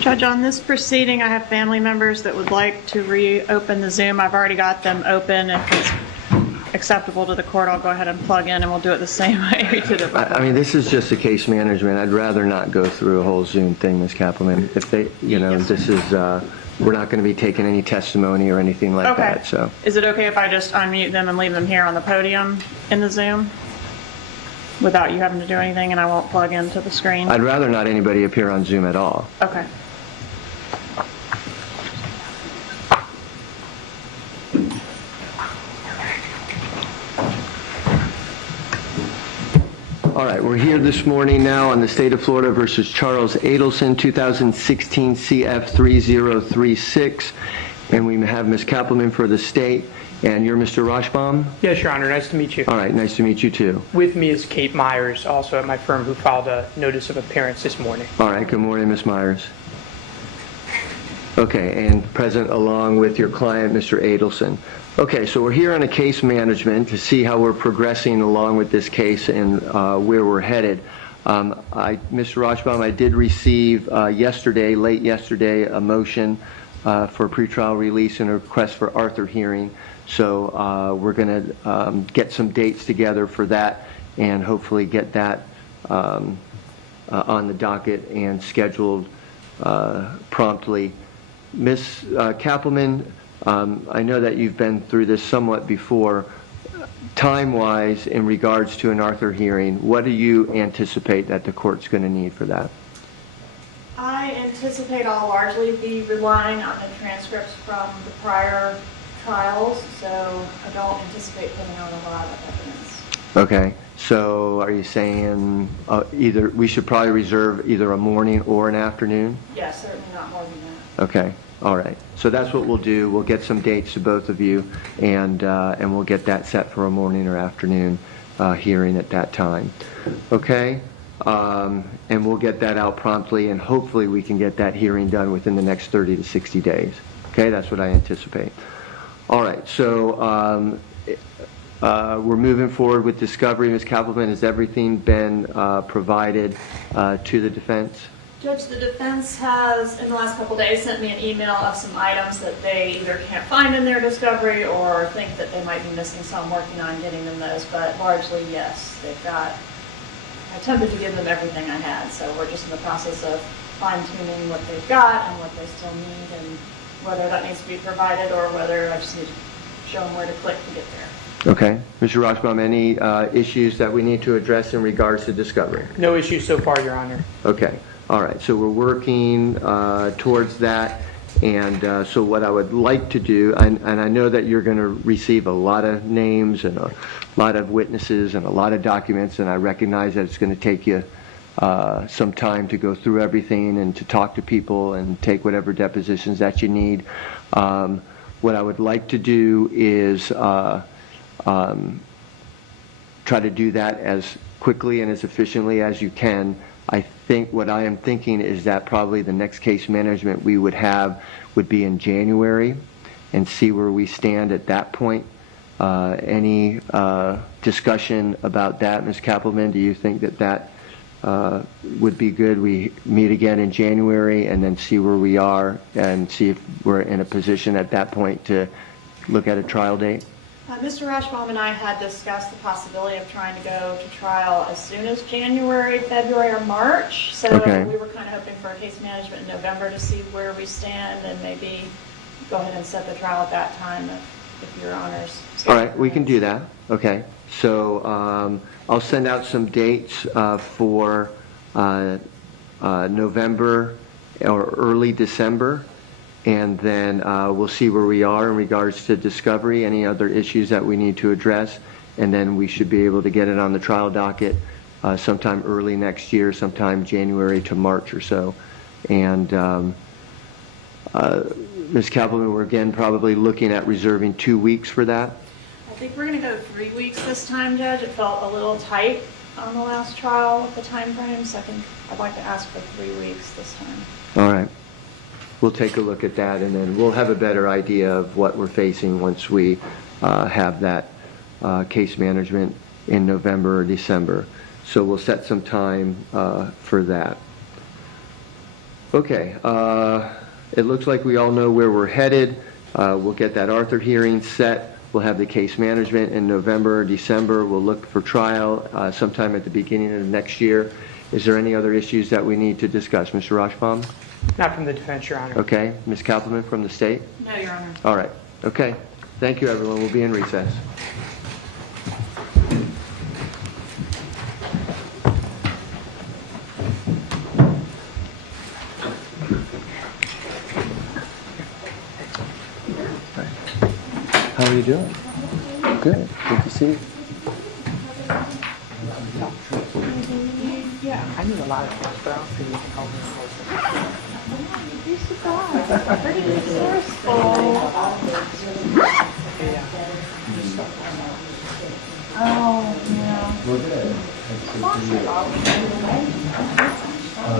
Judge, on this proceeding, I have family members that would like to reopen the Zoom. I've already got them open. If it's acceptable to the court, I'll go ahead and plug in, and we'll do it the same way we did it before. I mean, this is just a case management. I'd rather not go through a whole Zoom thing, Ms. Kappelman. If they, Yes, this is, we're not going to be taking any testimony or anything like Okay. that, so. Is it okay if I just unmute them and leave them here on the podium in the Zoom without you having to do anything, and I won't plug into the screen? I'd rather not anybody appear on Zoom at all. Okay. All right, we're here this morning now on the State of Florida versus Charles Adelson, 2016 CF 3036, and we have Ms. Kappelman for the state, and you're Mr. Roshbaum? Yes, Your Honor. Nice to meet you. All right, nice to meet you too. With me is Kate Myers, also at my firm, who filed a notice of appearance this morning. All right, good morning, Ms. Myers. Okay, and present along with your client, Mr. Adelson. Okay, so we're here on a case management to see how we're progressing along with this case and where we're headed. Mr. Roshbaum, I did receive late yesterday, a motion for pretrial release and a request for Arthur hearing. So we're going to get some dates together for that and hopefully get that on the docket and scheduled promptly. Ms. Kappelman, I know that you've been through this somewhat before. Time-wise, in regards to an Arthur hearing, what do you anticipate that the court's going to need for that? I anticipate I'll largely be relying on the transcripts from the prior trials, so I don't anticipate putting on a lot of evidence. Okay, so are you saying either we should probably reserve either a morning or an afternoon? Yes, certainly not more than that. Okay, all right. So that's what we'll do. We'll get some dates to both of you, and we'll get that set for a morning or afternoon hearing at that time. Okay, and we'll get that out promptly, and hopefully we can get that hearing done within the next 30 to 60 days. Okay, that's what I anticipate. All right, so we're moving forward with discovery. Ms. Kappelman, has everything been provided to the defense? Judge, the defense has, in the last couple of days, sent me an email of some items that they either can't find in their discovery or think that they might be missing, so I'm working on getting them those, but largely, yes, they've got, I attempted to give them everything I had, so we're just in the process of fine-tuning what they've got and what they still need, and whether that needs to be provided or whether I just need to show them where to click to get there. Okay. Mr. Roshbaum, any issues that we need to address in regards to discovery? No issues so far, Your Honor. Okay. All right. So we're working towards that. And so what I would like to do, and I know that you're going to receive a lot of names and a lot of witnesses and a lot of documents, and I recognize that it's going to take you some time to go through everything and to talk to people and take whatever depositions that you need. What I would like to do is try to do that as quickly and as efficiently as you can. I think what I am thinking is that probably the next case management we would have would be in January, and see where we stand at that point. Any discussion about that, Ms. Kappelman? Do you think that that would be good? We meet again in January and then see where we are and see if we're in a position at that point to look at a trial date? Mr. Roshbaum and I had discussed the possibility of trying to go to trial as soon as January, February, or March. So Okay. we were kind of hoping for a case management in November to see where we stand and maybe go ahead and set the trial at that time if your honors. All right, we can do that. Okay. So I'll send out some dates for November or early December. And then we'll see where we are in regards to discovery, any other issues that we need to address, and then we should be able to get it on the trial docket sometime early next year, sometime January to March or so. And Ms. Kappelman, we're again probably looking at reserving 2 weeks for that. I think we're going to go 3 weeks this time, Judge. It felt a little tight on the last trial with the time frame, so I'd like to ask for 3 weeks this time. All right. We'll take a look at that, and then we'll have a better idea of what we're facing once we have that case management in November or December. So we'll set some time for that. Okay, it looks like we all know where we're headed. We'll get that Arthur hearing set. We'll have the case management in November or December. We'll look for trial sometime at the beginning of next year. Is there any other issues that we need to discuss? Mr. Rashbaum? Not from the defense, Your Honor. Okay. Ms. Kappelman from the state? No, Your Honor. All right. Okay. Thank you, everyone. We'll be in recess. How are you doing? Good. Good to see you. I knew a lot of things, but I don't think you can help me closer. Pretty resourceful. Oh, yeah.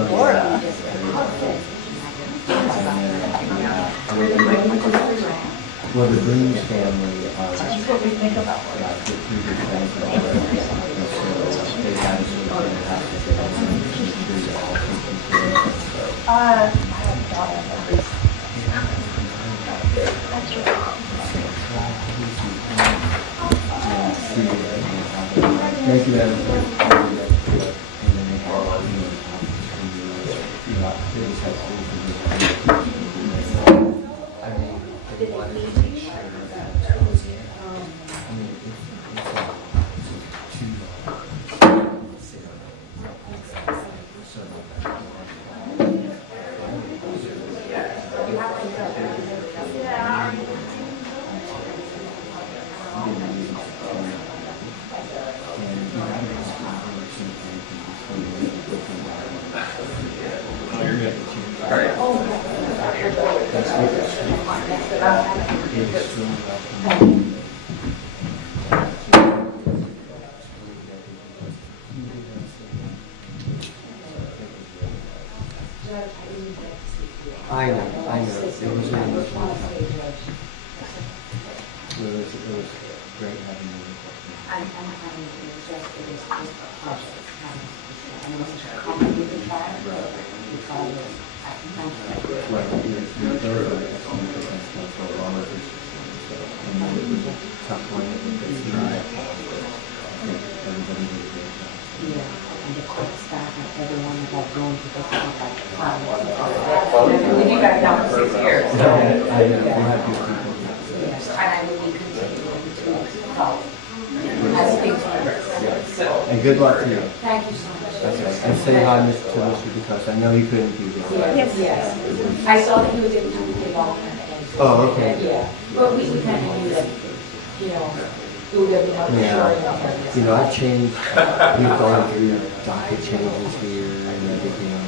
Florida. Well, the Green family are That's what we think about Florida. the three good friends of ours, and so they had us in the house that they don't want to make sure you're all taken care of. So, I have a daughter. thank you, Adam. I know. It was an emotional time. It was great having you. I'm having to adjust to this process. I'm going to come with the child because I think Well, you're very right. That's one of the things that's so wrong with this. And it was a tough one. It's not. I think everybody did a great job. yeah, and the court staff and everyone that have gone to the court like you guys know for 6 years. I know. We have good people. Yes, and I really continue to follow. As things work. And good luck to you. Thank you so much. That's right. And say hi to Mr. DeCosta. I know he couldn't be there. Yes. I saw that he was able to give all kind of things. Oh, okay. Yeah, but we kind of knew that, you know, it would have been sure enough. You know, I've changed, we've gone through docket changes here and everything.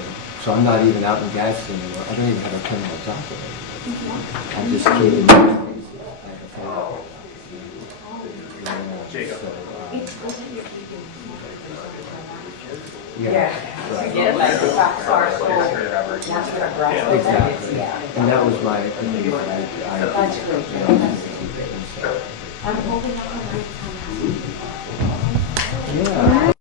So I'm not even out in Gadsden anymore. I don't even have a criminal docket. I just keep it. Like a phone. Jacob. Yeah. Again, like the facts are so, that's what I brought. Exactly. Yeah. And that was my opinion. That's great. I'm hoping I can write some. Yeah.